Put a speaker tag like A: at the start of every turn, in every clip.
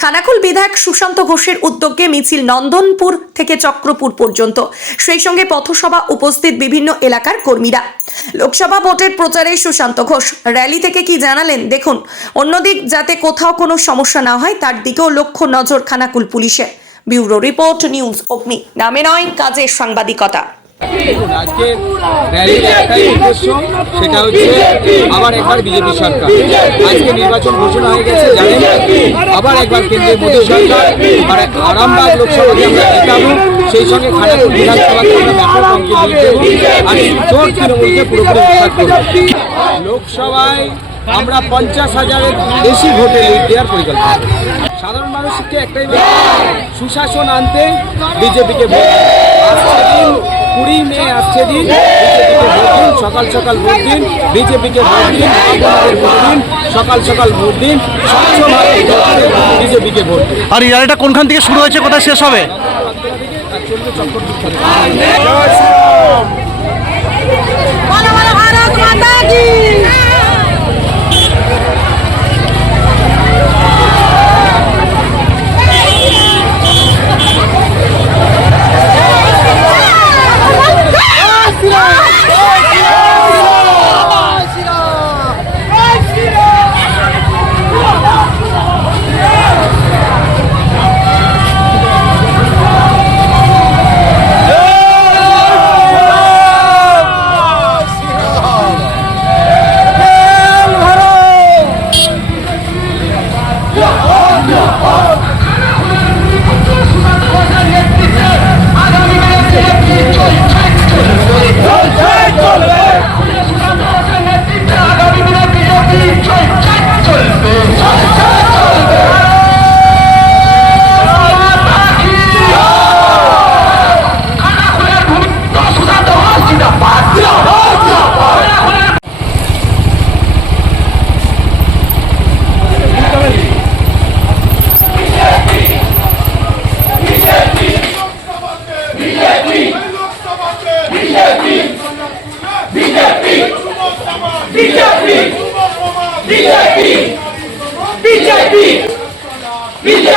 A: খানাকুল বিধায়ক সুশান্ত ঘোষের উদ্যোগে মিছিল নন্দনপুর থেকে চক্রপুর পর্যন্ত। সেই সঙ্গে পথসভা উপস্থিত বিভিন্ন এলাকার কর্মীরা। লোকসভা ভোটের প্রচারে সুশান্ত ঘোষ, র্যালি থেকে কি জানালেন? দেখুন, অন্যদিক যাতে কোথাও কোনো সমস্যা না হয়, তার দিকেও লক্ষ্য নজর খানাকুল পুলিশে ব্যুরো রিপোর্ট নিউজ অগ্নি। নামে নয়, কাজের সাংবাদিকতা।
B: দেখুন, আজকে র্যালির একটাই উদ্দেশ্য সেটা হচ্ছে আবার একবার বিজেপি সরকার। আজকে নির্বাচন ঘোষণা হয়ে গেছে জানেন আবার একবার কেন্দ্রের মোদী সরকার আর আরামবাগ লোকসভাকে আমরা জেতাবো সেই সঙ্গে খানাপুর বিধানসভাকে আমরা ব্যাপক অঙ্কে আর জোর তৃণমূলকে পুরোপুরি উৎখাত করব। লোকসভায় আমরা পঞ্চাশ হাজারের বেশি ভোটে লিড দেওয়ার পরিকল্পনা সাধারণ মানুষকে একটাই সুশাসন আনতে বিজেপিকে ভোট কুড়ি মে আসছে দিন সকাল সকাল ভোট দিন বিজেপিকে ভোট দিন ভোট দিন সকাল সকাল ভোট দিন স্বচ্ছ ভারত ভোট দিন, বিজেপিকে ভোট দিন
C: আর র্যালিটা কোনখান থেকে শুরু হয়েছে কোথায় শেষ হবে
B: চলবে
D: Yeah.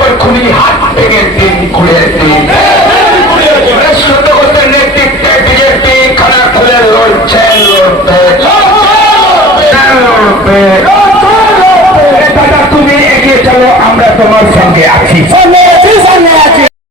D: पर खुली हाथ फेंके दिन खुले दिन